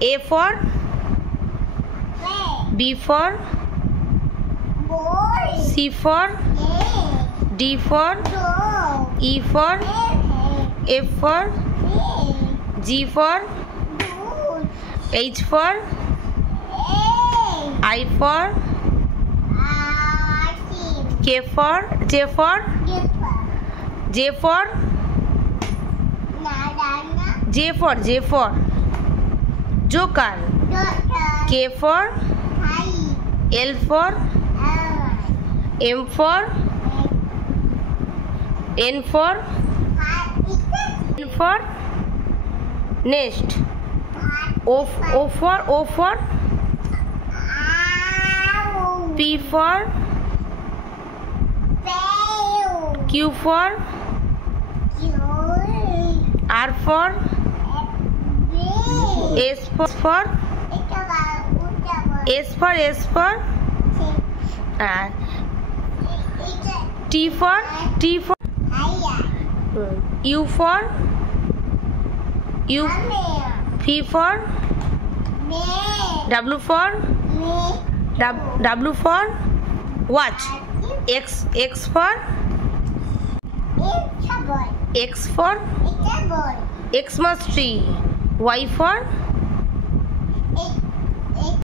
A for B for C for D for E for F for G for H for I for K for J for J for J for Joker. K for L for M for N for nest. O for P for Q for R for S for T for U for P for W for watch. X for Xmas tree. Y for